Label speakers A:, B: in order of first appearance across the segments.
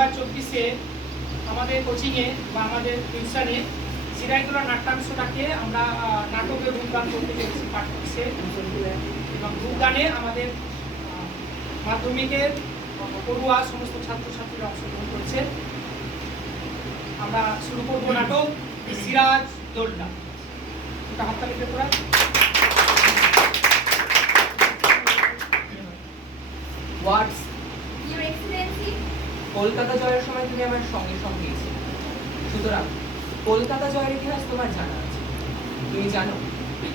A: হাজার চব্বিশে আমাদের কোচিংয়ে বা আমাদের টিউশনে সিরাইতুলা নাট্যাংশটাকে আমরা নাটকে রূপদান করতে চলেছি পাঠ করছে। এবং রূপদানে আমাদের মাধ্যমিকের পড়ুয়া সমস্ত ছাত্রছাত্রীরা অংশগ্রহণ করছে। আমরা শুরু করব নাটক সিরাজ দোল্লা একটা হাততালি
B: Your Excellency,
C: কলকাতা জয়ের সময় তুমি আমার সঙ্গে সঙ্গে ছিলে সুতরাং কলকাতা জয়ের ইতিহাস তোমার জানা আছে। তুমি জানো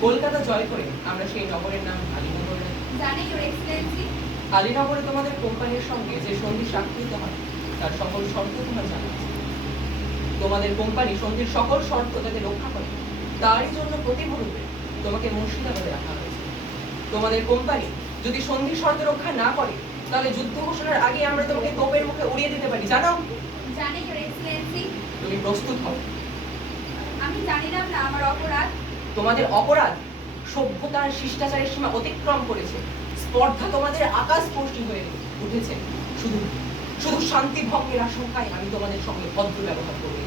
C: কলকাতা জয় করে আমরা সেই নগরের নাম আলীনগর।
B: জানি Excellency,
C: আলীনগরে তোমাদের কোম্পানির সঙ্গে যে সন্ধি স্বাক্ষরিত হয় তার সকল শর্ত তোমার জানা আছে। তোমাদের কোম্পানি সন্ধির সকল শর্ত যাতে রক্ষা করে। তারই জন্য প্রতিমরূপে তোমাকে মুর্শিদাবাদে রাখা হয়েছে। তোমাদের কোম্পানি যদি সন্ধি শর্ত রক্ষা না করে তাহলে যুদ্ধ ঘোষণার আগে আমরা তোমাকে তোপের মুখে উড়িয়ে দিতে পারি জানো?
B: জানি Excellency,
C: তুমি প্রস্তুত হও।
B: আমি জানিলাম না আমার অপরাধ।
C: তোমাদের অপরাধ সভ্যতার শিষ্টাচারের সীমা অতিক্রম করেছে। স্পর্ধা তোমাদের আকাশ আকাশস্পর্শী হয়ে উঠেছে। শুধু শুধু শান্তি ভঙ্গের আশঙ্কায় আমি তোমাদের সঙ্গে ভদ্র ব্যবহার করে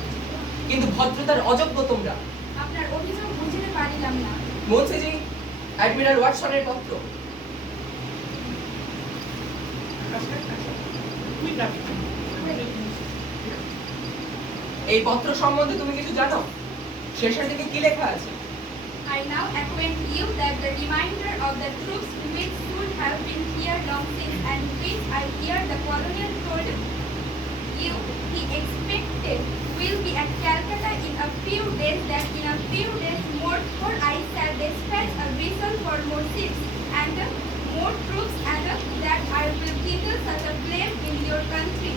C: কিন্তু ভদ্রতার অযোগ্য তোমরা।
B: আপনার অভিযোগ বুঝতে পারিলাম না।
C: মন্ত্রীজি অ্যাডমিরাল ওয়াটসনের পত্র
A: তুই যাবি
C: এই পত্র সম্বন্ধে তুমি কিছু জানো শেষের দিকে কি লেখা আছে
B: I now acquaint you that the remainder of the troops which should have been here long since and which I hear the colonial told you he expected will be at Calcutta in a few days that in a few days more for I shall dispatch a vessel for more ships and uh, more troops and uh, that I will kindle such a flame in your country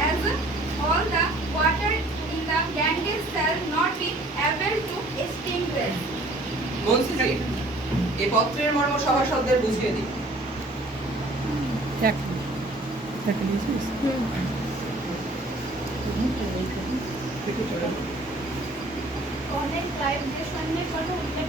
B: as uh, all the water in the Ganges shall not be able to extinguish.
C: মন্ত্রীজি এই পত্রের মর্ম সভাসদদের বুঝিয়ে
A: দিয়েছিস
D: অনেক গায়ক যে সৈন্যের কথা উল্লেখ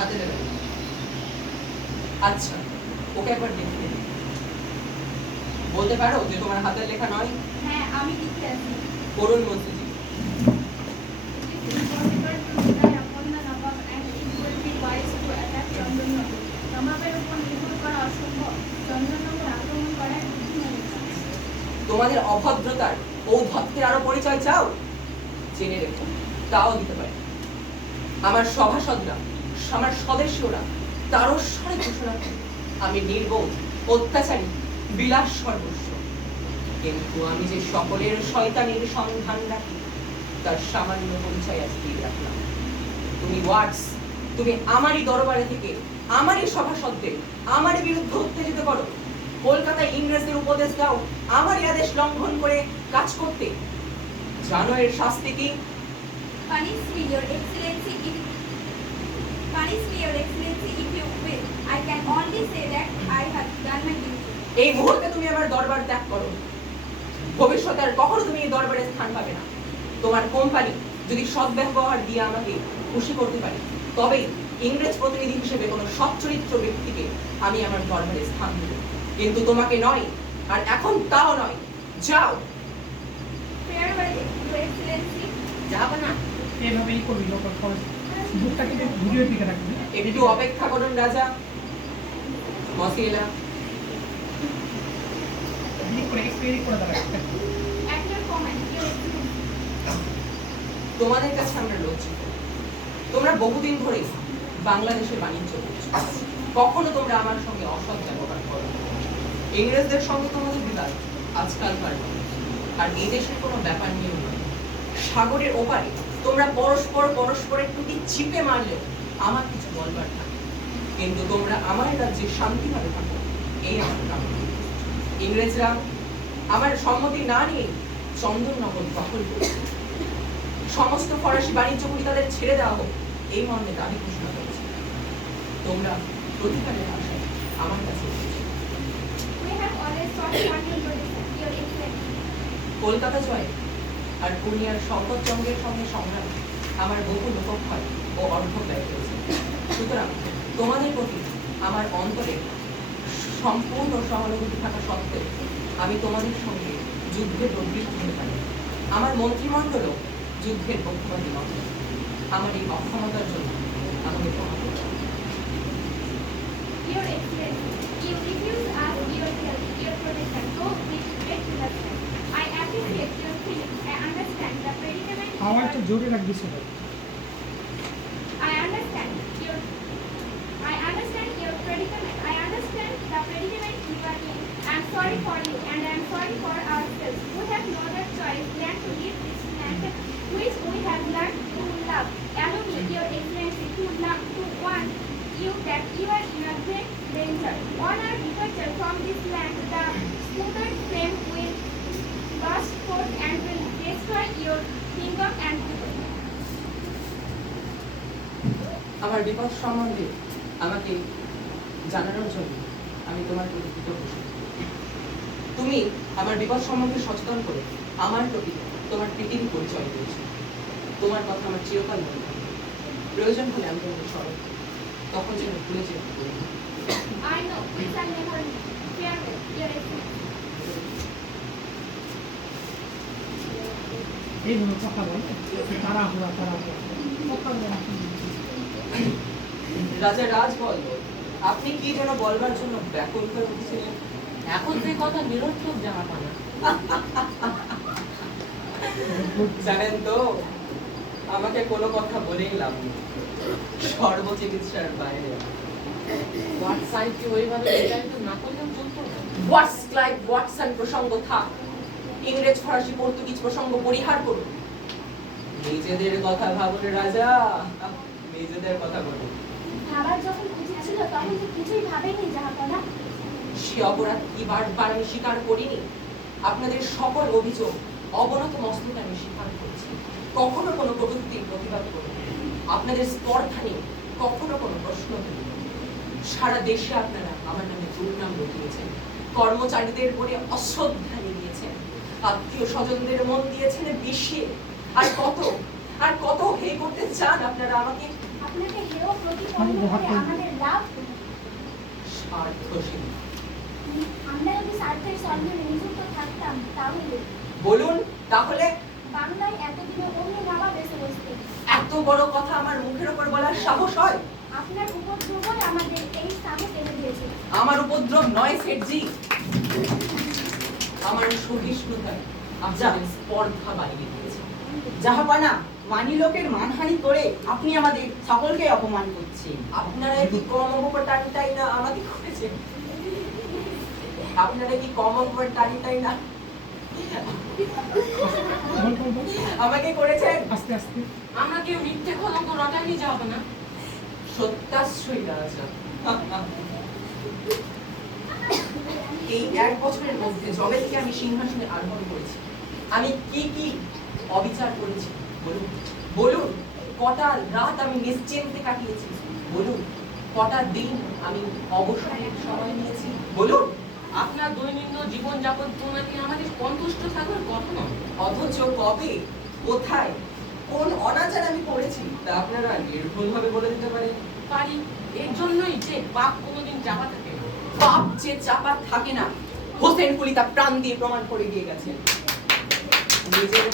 C: হাতে দেবেন আচ্ছা ওকে একবার দেখিয়ে দিন। বলতে পারো যে তোমার হাতের লেখা নয়?
B: হ্যাঁ আমি লিখিয়াছি
C: পড়ুন মন্ত্রীজি
D: নবাবের উপর নির্ভর করা অসম্ভব চন্দননগর আক্রমণ করার বুদ্ধি মেলেছে
C: তোমাদের অভদ্রতার ঔদ্ধত্যের আরও পরিচয় চাও? জেনে রেখো তাও দিতে পারে। আমার সভাসদরা আমার সদস্যরা তারস্বরে ঘোষণা করে, আমি নির্বোধ, অত্যাচারী, বিলাস সর্বস্ব। কিন্তু আমি যে সকলের শয়তানের সন্ধান রাখি, তার সামান্য পরিচয় আজ দিয়ে রাখলাম। তুমি ওয়ার্ডস, তুমি আমারই দরবারে থেকে, আমারই সভাসদদের আমারই বিরুদ্ধে উত্তেজিত করো। কলকাতায় ইংরেজদের উপদেশ দাও, আমারই আদেশ লঙ্ঘন করে কাজ করতে। জানো এর শাস্তি কি?
B: Your
C: এই মুহূর্তে তুমি আমার দরবার ত্যাগ করো। ভবিষ্যতে আর কখনো তুমি এই দরবারে স্থান পাবে না। তোমার কোম্পানি যদি সদ্ব্যবহার দিয়ে আমাকে খুশি করতে পারে তবেই ইংরেজ প্রতিনিধি হিসেবে কোনো সচ্চরিত্র ব্যক্তিকে আমি আমার দরবারে স্থান দেব। কিন্তু তোমাকে নয় আর এখন তাও নয়। যাও. যাবে না।
A: এভাবেই করবি লোক খরচ বুকটাকে ভিডিও দিকে রাখবি।
C: একটু অপেক্ষা করুন রাজা। মসিলা. তোমাদের কাছে আমরা লজ্জিত। তোমরা বহুদিন ধরেই বাংলাদেশে বাণিজ্য করছ। কখনো তোমরা আমার সঙ্গে অসৎ ব্যবহার করো ইংরেজদের সঙ্গে তোমাদের বিবাদ আজকালকার নয়। আর এই দেশের কোনো ব্যাপার নিয়েও নয়। সাগরের ওপারে তোমরা পরস্পর পরস্পরের টুটি চিপে মারলেও আমার কিছু বলবার থাকে। কিন্তু তোমরা আমার রাজ্যে শান্তিভাবে থাকো এই আমার কামনা। ইংরেজরা আমার সম্মতি না নিয়ে চন্দননগর দখল করেছে সমস্ত ফরাসি বাণিজ্য করি তাদের ছেড়ে দেওয়া হোক এই মর্মে দাবি ঘোষণা করেছে। তোমরা প্রতিকারের আশায় আমার কাছে. কলকাতা জয়। আর পুনিয়ার পূর্ণিয়ার শঙ্করচন্দ্রের সঙ্গে সংগ্রাম আমার বহু লোকক্ষয় ও অর্থ ব্যয় করেছে সুতরাং তোমাদের প্রতি আমার অন্তরে সম্পূর্ণ সহানুভূতি থাকা সত্ত্বেও আমি তোমাদের সঙ্গে যুদ্ধে প্রবৃত্ত হতে পারি। আমার মন্ত্রিমণ্ডলও যুদ্ধের পক্ষপাতী নয় আমার এই অক্ষমতার জন্য আমাকে ক্ষমা করো।
B: Your excellency, you refuse us your help, your protection. I appreciate
A: আওয়াজটা জোরে রাখবি সেটা
B: I understand your I understand your predicament. I understand the predicament you are in. I am sorry for you and I am sorry for ourselves. We have no other choice than to leave this land which we have learned to love. Allow me, your excellency, to love to warn you that you are in a great danger. On our departure from this land, the smothered flame will burst forth and will destroy your kingdom and people.
C: আমার বিপদ সম্বন্ধে আমাকে জানানোর জন্য আমি তোমার প্রতি কৃতজ্ঞ তুমি আমার বিপদ সম্বন্ধে সচেতন করে আমার প্রতি তোমার প্রীতির পরিচয় দিয়েছ তোমার কথা আমার চিরকাল মনে প্রয়োজন হলে আমি তোমাকে স্মরণ তখন যেন ভুলে যেতে পারি না।
B: I know we never your excellency.
A: এইভাবে কথা বলে।
C: রাজা রাজ বল আপনি কি যেন বলবার জন্য ব্যাকুল হয়ে উঠেছিলেন?
E: এখন যে কথা নিরর্থক জামা পানা
C: জানেন তো আমাকে কোনো কথা বলেই লাভ নেই। সর্বচিকিৎসার বাইরে।
E: হোয়াটসঅ্যাপকে ওইভাবে না করলেও চলতো? না
C: হোয়াটস প্রসঙ্গ থাক। ইংরেজ ফরাসি পর্তুগিজ প্রসঙ্গ পরিহার করুন। নিজেদের কথা ভাবুন রাজা। নিজেদের কথা বলুন
D: ভাবার যখন উচিত ছিল তখন তো কিছুই ভাবেনি জাহাপনা।
C: সে অপরাধ কি বারবার আমি স্বীকার করিনি। আপনাদের সকল অভিযোগ অবনত মস্তকে আমি স্বীকার করছি। কখনো কোনো কটূক্তির প্রতিবাদ করি আপনাদের স্পর্ধা নিয়ে কখনো কোনো প্রশ্ন তুলি সারা দেশে আপনারা আমার নামে দুর্নাম রটিয়েছেন। কর্মচারীদের পরে অশ্রদ্ধা নিয়েছেন আত্মীয় স্বজনদের মন দিয়েছেন বিষে। আর কত আর কত হে করতে চান আপনারা আমাকে? বলুন তাহলে
D: বাংলায় এতদিনে বেঁচে
C: এত বড় কথা আমার মুখের উপর বলার সাহস হয়?
D: আপনার উপদ্রবই আমাদের এই সাহস এনে দিয়েছে।
C: আমার উপদ্রব নয় সেটজি আমার সহিষ্ণুতায় আপনাদের স্পর্ধা বাড়িয়ে দিয়েছে।
F: জাহাপানা মানি লোকের মানহানি করে আপনি আমাদের সকলকে অপমান করছেন।
C: আপনারা কি কম অপর টানিটাই না আমাকে করেছেন? আপনারা কি কম অপর টানিটাই না?
A: বল, বল, বল।
C: আমাকে করেছেন?
A: আস্তে আস্তে।
E: আমরা কেউ মিথ্যে কলঙ্ক রটাইনি যাব না।
C: সত্যাশ্রয়ী রাজা এই এক বছরের মধ্যে যবে থেকে আমি সিংহাসনে আরোহণ করেছি। আমি কি কি অবিচার করেছি বলুন বলুন কটা রাত আমি নিশ্চিন্তে কাটিয়েছি? বলুন কটা দিন আমি অবসরের সময় নিয়েছি? বলুন।
E: আপনার দৈনন্দিন জীবনযাপন প্রণালী আমাদের সন্তুষ্ট থাকার কথা নয়?
C: অথচ কবে কোথায় কোন অনাচার আমি করেছি তা আপনারা নির্ভুলভাবে বলে দিতে পারেন।
E: পারি এর জন্যই যে পাপ কোনোদিন চাপা থাকে না।
C: পাপ যে চাপা থাকে না হোসেন কুলি তা প্রাণ দিয়ে প্রমাণ করে দিয়ে গেছেন। নিজের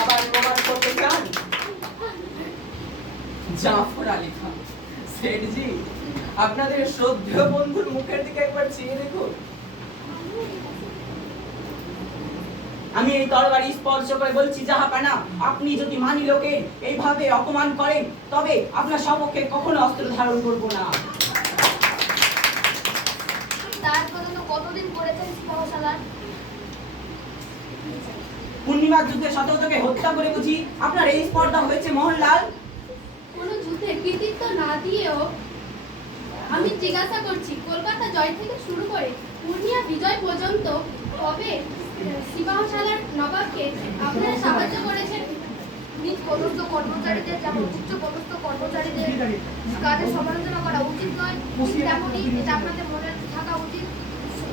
C: আবার প্রমাণ করতে চান? জাফর আলী খান। আপনাদের বন্ধুর মুখের দিকে একবার চেয়ে দেখুন।
F: আমি এই তরবারি স্পর্শ করে বলছি জাহাপানা আপনি যদি মানি লোকের এইভাবে অপমান করেন, তবে আপনার সপক্ষে কখনো অস্ত্র ধারণ করব না।
D: কতদিন
F: পূর্ণিমার যুদ্ধে শতকে হত্যা করে বুঝি। আপনার এই স্পর্ধা হয়েছে মোহনলাল?
D: কোনো যুদ্ধে কৃতিত্ব না দিয়েও আমি জিজ্ঞাসা করছি কলকাতা জয় থেকে শুরু করে পূর্ণিয়া বিজয় পর্যন্ত কবে সিপাহসালার নবাবকে আপনারা সাহায্য করেছেন?
G: নিজ পদস্থ কর্মচারীদের যেমন উচ্চ পদস্থ কর্মচারীদের কাজের সমালোচনা করা উচিত নয় ঠিক তেমনই এটা আপনাদের মনে থাকা উচিত।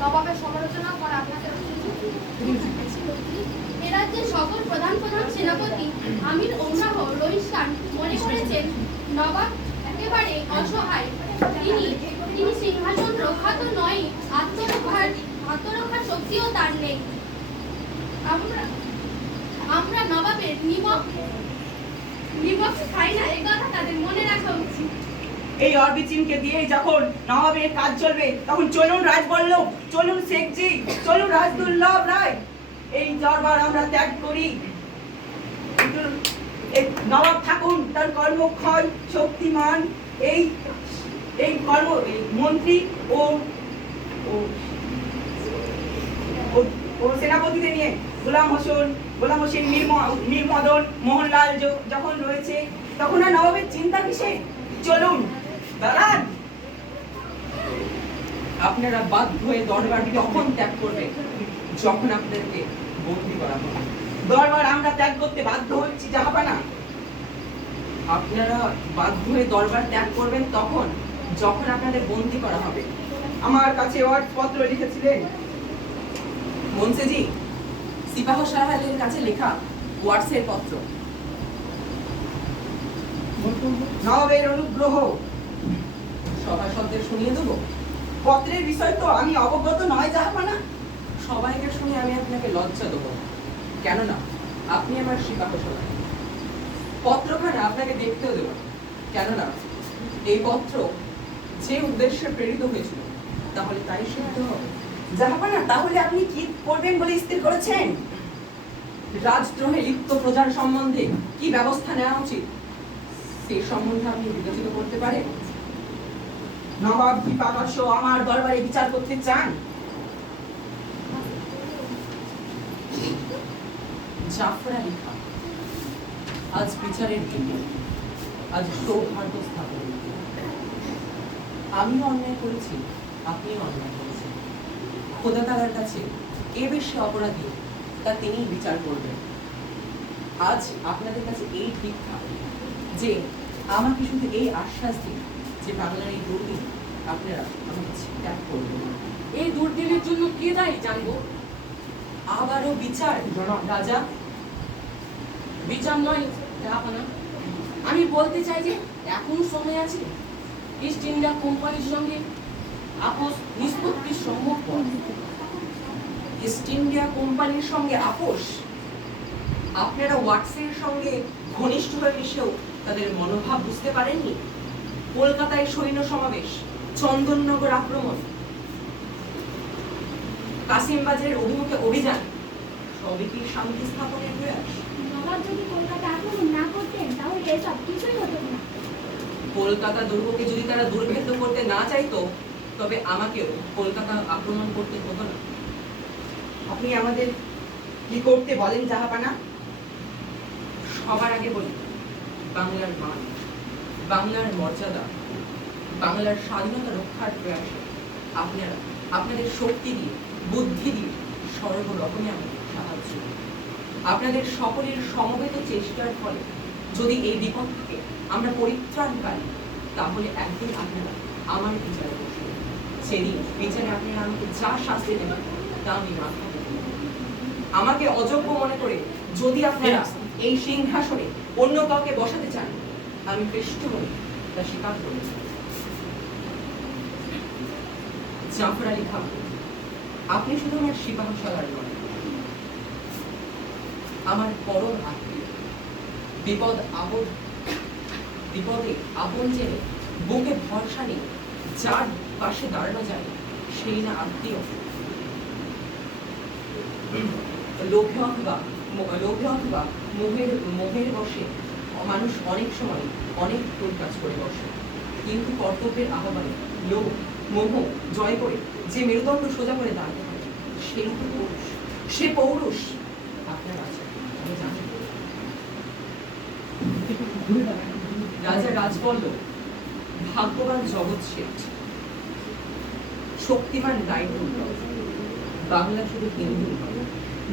G: নবাবের সমালোচনা করা আপনাদের উচিত।
D: রাজ্যের সকল প্রধান প্রধান সেনাপতি আমির ওমরাহ রইস খান মনে করেছেন, নবাব একেবারে অসহায়। তিনি তিনি সিংহাসন রক্ষা তো নয় আত্মরক্ষার আত্মরক্ষার শক্তিও তার নেই। আমরা আমরা নবাবের নিমক নিমক খাই না এ কথা তাদের মনে রাখা উচিত।
F: এই অর্বিচিনকে দিয়ে যখন নবাবের কাজ চলবে, তখন চলুন রাজবল্লভ, চলুন শেখজি, চলুন রাজদুল্লভ রায়। এই দরবার আমরা ত্যাগ করি। নবাব থাকুন তার কর্মক্ষয় শক্তিমান, এই এই কর্ম মন্ত্রী ও ও সেনাপতিদের নিয়ে গোলাম হোসেন গোলাম হোসেন মীর ম- মদন মোহনলাল যখন রয়েছে, তখন আর নবাবের চিন্তা কিসে চলুন, দাঁড়ান।
C: আপনারা বাধ্য হয়ে দরবার তখন ত্যাগ করবে যখন আপনাদেরকে বন্দি করা হবে,
F: দরবার আমরা ত্যাগ করতে বাধ্য হচ্ছি জাহাপানা
C: আপনারা বাধ্য হয়ে দরবার ত্যাগ করবেন তখন, যখন আপনাদের বন্দি করা হবে।
F: আমার কাছে ওয়ার্ড পত্র লিখেছিলেন
C: মনসেজি, সিপাহ সাহালের কাছে লেখা ওয়াটসের পত্র।
F: নবাবের অনুগ্রহ,
C: সভাসদদের শুনিয়ে দেবো।
F: পত্রের বিষয় তো আমি অবগত নয় জাহাপানা
C: সবাইকে শুনে আমি আপনাকে লজ্জা দেবো। কেননা, আপনি আমার সিপাহ সবাই। পত্রখানা আপনাকে দেখতেও দেবো। কেননা, এই পত্র যে উদ্দেশ্যে প্রেরিত হয়েছিল, তাহলে তাই সিদ্ধ হবে।
F: জাহাপানা তাহলে আপনি কি করবেন বলে স্থির করেছেন?
C: রাজদ্রোহে লিপ্ত প্রজার সম্বন্ধে কি ব্যবস্থা নেওয়া উচিত? সে সম্বন্ধে আপনি বিবেচিত করতে পারেন?
F: নবাব কি দীপাকর্ষ আমার দরবারে বিচার করতে চান?
C: জাফর আলী খান। আজ বিচারের দিন, আজ সৌভাগ্য স্থাপন আমিও অন্যায় করেছি, আপনিও অন্যায় করেছেন। খোদা তালার কাছে এ বেশি অপরাধী, তা তিনিই বিচার করবেন। আজ আপনাদের কাছে এই ভিক্ষা, যে আমাকে শুধু এই আশ্বাস দিন যে বাংলার এই দুর্দিন আপনারা আমাকে ত্যাগ করবেন।
E: এই দুর্দিনের জন্য কে দায়ী জানব?
C: আবারও বিচার, রাজা।
E: বিচার নয় জাহাপানা আমি বলতে চাই যে এখন সময় আছে। ইস্ট ইন্ডিয়া কোম্পানির সঙ্গে আপোষ নিষ্পত্তির সম্ভব
C: ইস্ট ইন্ডিয়া কোম্পানির সঙ্গে আপোষ আপনারা ওয়াটসের সঙ্গে ঘনিষ্ঠভাবে মিশেও তাদের মনোভাব বুঝতে পারেননি? কলকাতায় সৈন্য সমাবেশ, চন্দননগর আক্রমণ কাসিমবাজারের অভিমুখে অভিযান, সবই কি শান্তি স্থাপনের প্রয়াস
D: নবাব যদি কলকাতা আক্রমণ না করতেন তাহলে এসব কিছুই হতো না
C: কলকাতা দুর্গকে যদি তারা দুর্ভেদ্য করতে না চাইতো তবে আমাকেও কলকাতা আক্রমণ করতে হতো না।
F: আপনি আমাদের কি করতে বলেন জাহাপানা?
C: সবার আগে বলি বাংলার মান বাংলার মর্যাদা বাংলার স্বাধীনতা রক্ষার প্রয়াসে আপনারা আপনাদের শক্তি দিয়ে বুদ্ধি দিয়ে সর্বরকমে আমাদের সাহায্য আপনাদের সকলের সমবেত চেষ্টার ফলে যদি এই বিপদ থেকে আমরা পরিত্রাণ পাই তাহলে একদিন আপনারা আমার বিচারে বসবেন সেদিন বিচারে আপনারা আমাকে যা শাস্তি দেবেন তা আমি মাথা আমাকে অযোগ্য মনে করে যদি আপনারা এই সিংহাসনে অন্য কাউকে বসাতে চান আমি পৃষ্ঠ হয়ে তা স্বীকার করব। জাফর আলী খান আপনি শুধু আমার সিপাহ সালার নয় আমার পরম আত্মীয়। বিপদ আপদ বিপদে আপন জেনে বুকে ভরসা নেই যার পাশে দাঁড়ানো যায়, সেই না আত্মীয়। লোভে অথবা লোভে অথবা মোহের মোহের বসে মানুষ অনেক সময় অনেক ভুল কাজ করে বসে। কিন্তু কর্তব্যের আহ্বানে লোভ, মোহ, জয় করে যে মেরুদণ্ড সোজা করে দাঁড়াতে পারে সেই পৌরুষ, সে পৌরুষ। আপনার আছে আমি জানি। রাজা রাজবল্ল ভাগ্যবান জগৎ শেঠ, শক্তিমান রায়পুর বাংলা শুধু হিন্দু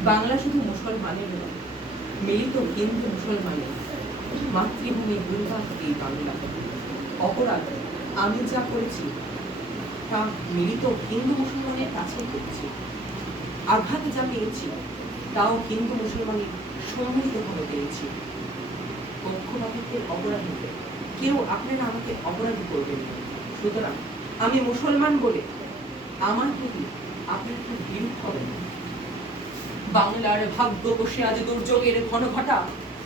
C: বাংলা শুধু মুসলমানের নয়, মিলিত হিন্দু মুসলমানের মাতৃভূমি দুর্গা বাংলা। অপরাধ, আমি যা করেছি তা মিলিত হিন্দু মুসলমানের কাছে করেছি। আঘাত যা পেয়েছি তাও হিন্দু মুসলমানের সম্মিলিতভাবে পেয়েছি। পক্ষপাতিত্বের অপরাধ হতে কেউ আপনারা আমাকে অপরাধী করবেন। সুতরাং আমি মুসলমান বলে আমার প্রতি আপনার কোনো বিরূপ হবে না। বাংলার ভাগ্য বসে আজ দুর্যোগের ঘন ঘটা,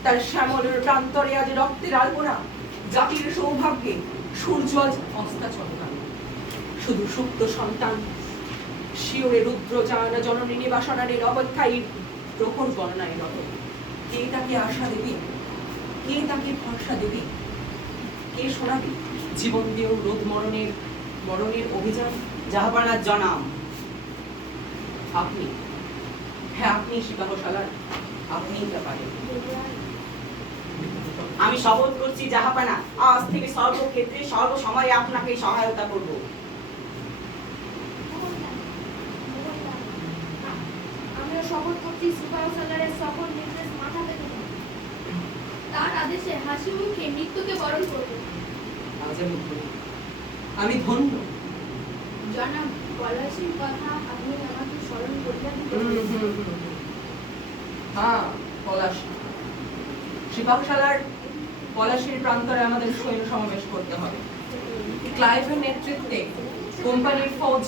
C: তার শ্যামলের প্রান্তরে আজ রক্তের আলপনা। জাতির সৌভাগ্যে সূর্য আজ অস্তাচলমান শুধু সুপ্ত সন্তান, শিওরে রুদ্র চান জননী নিবাসনারের অপেক্ষায় প্রহর গণনায় রত। কে তাকে আশা দেবে? কে তাকে ভরসা দেবে? কে শোনাবে? জীবন দিয়েও রোদ মরণের মরণের অভিযান?
F: জাহাপানার জনাম।
C: আপনি? হ্যাঁ আপনি শিকাগোশালার আপনিই পারেন।
F: আমি শপথ করছি জাহাপানা আজ থেকে সর্বক্ষেত্রে, সর্বসময়ে আপনাকে সহায়তা করব।
G: শপথ করছি সুপার সকল নির্দেশ মাথা পেতে।
D: তার আদেশে হাসি মুখে মৃত্যুকে বরণ করব।
C: আজ আমি ধন্য। আমি ধন্য।
D: জনাব পলাশির কথা আপনি আমাকে স্মরণ
C: হুম। হ্যাঁ পলাশ। শিকাগোশালার পলাশির প্রান্তরে আমাদের সৈন্য সমাবেশ করতে হবে। ক্লাইভের নেতৃত্বে কোম্পানির ফৌজ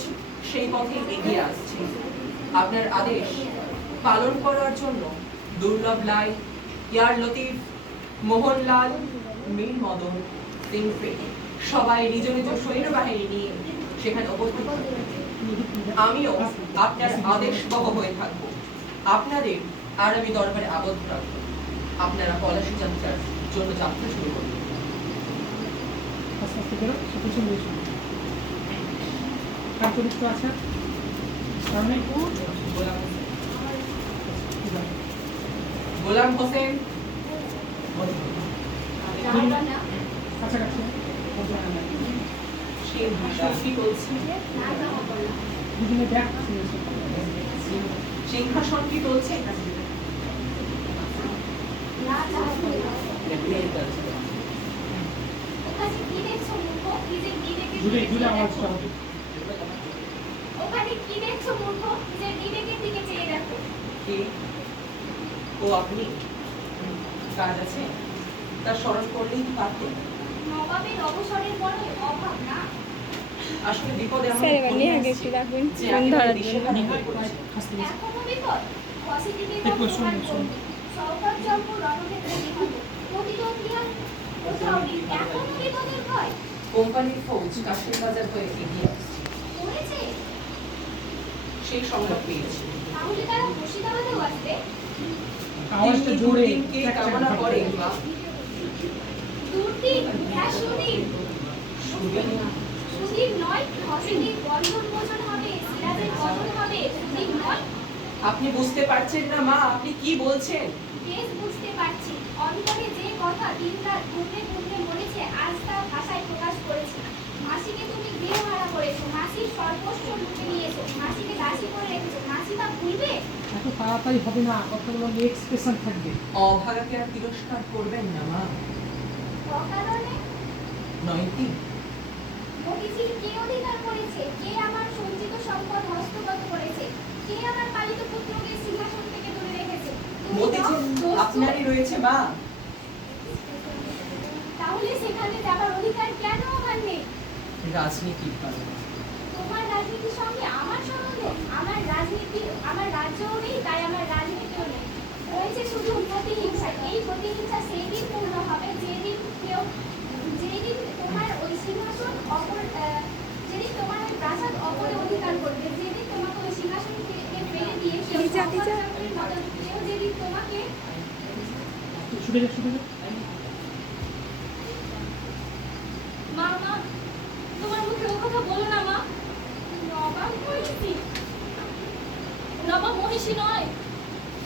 C: সেই পথে এগিয়ে আসছে। আপনার আদেশ পালন করার জন্য দুর্লভ লাই ইয়ার লতিফ মোহনলাল মীর মদন ফেটি সবাই নিজ নিজ সৈন্যবাহিনী নিয়ে সেখানে উপস্থিত। আমিও আপনার আদেশ বহ হয়ে থাকব আপনাদের আর আমি দরবারে আবদ্ধ রাখব আপনারা পলাশি যাত্রার জন্য যাত্রা শুরু করবেন গোলাম হোসেন। সিংহাসন কি বলছে
B: ওখানে কি দেখছ মূর্খ যে বিবেকে দিকে
C: ও আপনি কাজ আছে। তা স্মরণ করলেই তো পারতেন।
B: নবাবের অবসরের বড় অভাব না।
C: আসলে বিপদে এমন
H: স্যার, এবার নিয়ে আগে একটু রাখবেন, ফোন ধরার জন্য।
C: পড়েছে।
A: হাসতে গেছে
B: এখনও বিপদ। পজিটিভে
A: একটু শুনুন, শুনুন।
B: সৌকত জন্ম রণক্ষেত্রে নিহত প্রতিদ্বন্দ্বী কোথাও নেই। এখনও বিপদের ভয়।
C: কোম্পানির ফৌজ কাশের বাজার হয়ে এগিয়ে আসছে। সেই সংবাদ পেয়েছি।
B: তাহলে তারা মুর্শিদাবাদেও আসবে।
A: আওয়াজটা জোরে
C: কামনা বা।
B: দুর্দিন হ্যাঁ সুদিন
C: সুদিন
B: সুদিন নয় হসিনীর বন্ধন মোচন হবে সিরাজের বদল হবে সুদিন নয়।
C: আপনি বুঝতে পারছেন না মা আপনি কি বলছেন?
B: বেশ বুঝতে পারছি। অন্তরে যে কথা দিন রাত ঘুমে মরেছে আজ তা ভাষায় প্রকাশ করেছি। মাসিকে তুমি গৃহহারা করেছ মাসির সর্বস্ব লুটে নিয়েছো মাসিকে দাসী করে রেখেছো মাসি তা ভুলবে?
A: এত তাড়াতাড়ি হবে না কতগুলো এক্সপ্রেশন থাকবে।
C: অভাগাকে আর তিরস্কার করবেন না মা।
B: অকারণে
C: নয় কি
B: মহিষীর কে অধিকার করেছে? কে আমার সঞ্চিত সম্পদ হস্তগত করেছে? কে আমার পালিত পুত্রকে সিংহাসন থেকে তুলে রেখেছে।
C: আপনারই রয়েছে মা।
B: তাহলে সেখানে যাবার অধিকার কেন আমার নেই?
C: রাজনীতির কারণে
B: তোমার রাজনীতির সঙ্গে আমার সম্বন্ধ আমার রাজনীতি আমার রাজ্যও নেই তাই আমার রাজনীতিও নেই। রয়েছে শুধু প্রতিহিংসা। এই প্রতিহিংসা সেই দিন পূর্ণ হবে যেদিন কেউ যেদিন তোমার ওই সিংহাসন অপর যেদিন তোমার ওই প্রাসাদ অপরে অধিকার করবে যেদিন তোমাকে ওই সিংহাসন ফেলে দিয়ে কেউ যেদিন তোমাকে
A: শুনে যা
B: মা মা তোমার মুখে ও কথা বলো না মা নবাব মহিষী নবাব মহিষী নয়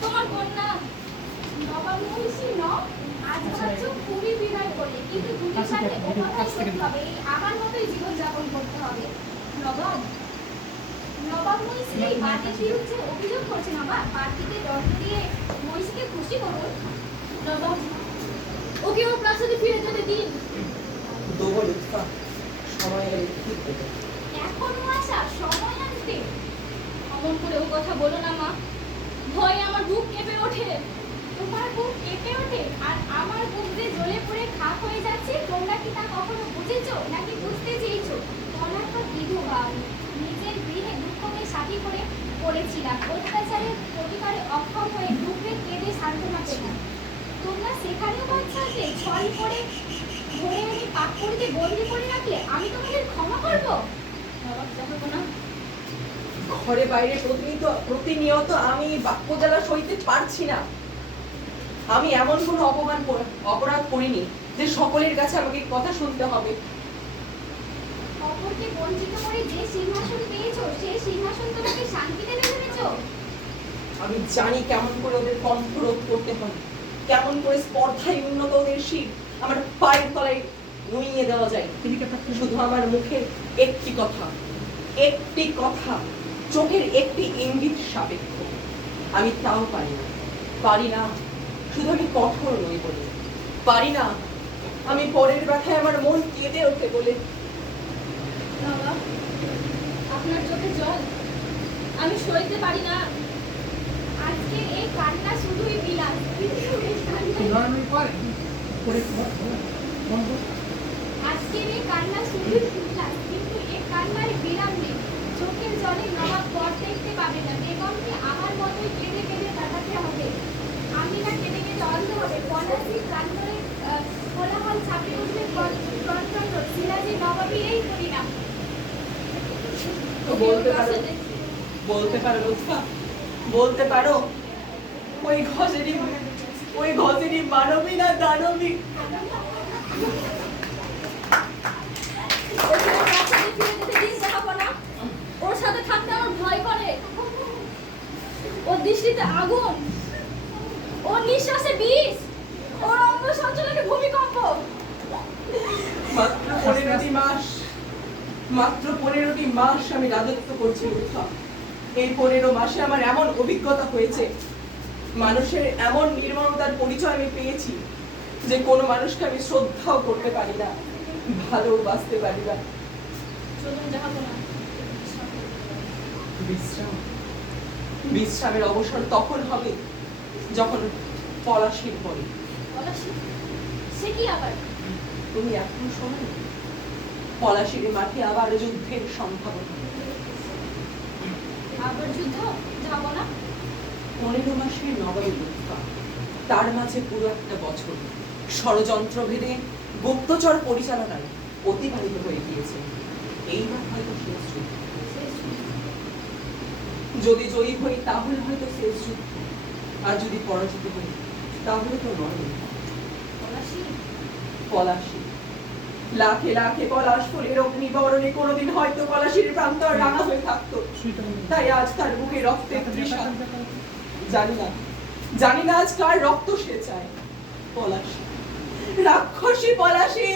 B: তোমার কন্যা নবাব মহিষী ন আজ ভাবছ খুবই বিনয় করে কিন্তু দুটির
A: কাছে
B: সাথে
A: দেখো,
B: ও
A: দেখো,
B: কথাই
A: কাছ থেকে
B: করতে হবে এই আমার মতোই জীবনযাপন করতে হবে নবাব নবাব মহিষী এই বাজে বিরুদ্ধে অভিযোগ করছেন আমার পার্টিতে দণ্ড দিয়ে মহিষীকে খুশি করুন। ওকে ওর প্রাসাদে ফিরে যেতে দিন।
C: দেবো লুৎফা সময় এলে ঠিক দেবো।
B: এখনও আসা সময় আনতে। অমন করে ও কথা বলো না মা। ভয়ে আমার বুক কেঁপে ওঠে। তোমার বুক কেঁপে ওঠে আর আমার বুক যে জ্বলে পড়ে খাক হয়ে যাচ্ছে তোমরা কি তা কখনো বুঝেছ নাকি বুঝতে চেয়েছো? অনাথ বিধবা আমি। সাথী করে পড়েছিলাম অত্যাচারের প্রতিকারে অক্ষম হয়ে বুকে কেঁদে সান্ত্বনা পেলাম। তোমরা সেখানেও বাচ্চাকে ছল করে ধরে আমি পাক করিতে বন্দি করে রাখলে আমি তোমাদের ক্ষমা করব? জাহাপনা
C: ঘরে বাইরে প্রতিনিয়ত প্রতিনিয়ত আমি বাক্য জ্বালা সইতে পারছি না। আমি এমন কোনো অপমান অপরাধ করিনি যে সকলের কাছে আমাকে কথা শুনতে হবে।
B: অপরকে বঞ্চিত করে যে সিংহাসন পেয়েছ, সেই সিংহাসন তোমাকে শান্তিতে ভেবেছো
C: আমি জানি কেমন করে ওদের কণ্ঠ রোধ করতে হয়, কেমন করে স্পর্ধায় উন্নত ওদের শির আমার পায়ের তলায় নুইয়ে দেওয়া যায়। শুধু আমার মুখে একটি কথা একটি কথা, চোখের একটি ইঙ্গিত সাপেক্ষ। আমি তাও পারি না পারি না, শুধু আমি কঠোর নই বলে। পারি না, আমি পরের ব্যথায় আমার মন কেঁদে ওঠে বলে
B: নবাব আপনার চোখে জল। আমি সইতে পারি না। আজকে এই কান্না শুধুই বিলাস। কিন্তু এই কান্না শুধুই বিলাস। কিন্তু এই কান্নার বিরাম নেই। চোখের জলে নবাব পর দেখতে পাবে না। বেগমকে আমার মতোই কেঁদে কেঁদে কাটাতে হবে। আমি না কেঁদে কেঁদে অন্ধ হবে। পলাশি আহ, কোলাহল ছাপিয়ে উঠবে প্রচণ্ড সিরাজি নবাবী এই পরিণাম
C: বলতে পারো। বলতে পারো লুৎফা। বলতে পারো। ওই ঘষেরই ওই ঘষেরই মানবী না দানবী?
B: ওর সাথে থাকতে আমার ভয় করে ওর দৃষ্টিতে আগুন। ওর নিঃশ্বাসে বিষ। ওর অঙ্গ সঞ্চালনে ভূমিকম্প।
C: মাত্র পনেরোটি মাস। মাত্র পনেরোটি মাস আমি রাজত্ব করছি লুৎফা এই পনেরো মাসে আমার এমন অভিজ্ঞতা হয়েছে। মানুষের এমন নির্মমতার পরিচয় আমি পেয়েছি যে কোনো মানুষকে আমি শ্রদ্ধাও করতে পারি না ভালোবাসতে পারি না। বিশ্রাম। বিশ্রামের অবসর তখন হবে যখন পলাশির পরে।
B: পলাশি সে কি আবার?
C: তুমি এখন শোনো পলাশির মাঠে আবার যুদ্ধের সম্ভাবনা।
B: আবার যুদ্ধ? জাহাপনা
C: পনেরো মাসের নবায়ী লুৎফা তার মাঝে পুরো একটা বছর। ষড়যন্ত্র ভেদে গুপ্তচর পরিচালনায় অতিবাহিত হয়ে গিয়েছে। এইবার হয়তো শেষ যুদ্ধ। যদি জয়ী হই তাহলে হয়তো শেষ যুদ্ধ। আর যদি পরাজিত হই তাহলে তো নয়।
B: পলাশি?
C: পলাশি। লাখে লাখে পলাশ ফুলের অগ্নিবরণে কোনোদিন হয়তো পলাশির প্রান্তর রাঙা হয়ে থাকতো। তাই আজ তার বুকে রক্তের তৃষা। জানি না জানি না আজ কার রক্ত সে চায়। পলাশ রাক্ষসী পলাশি!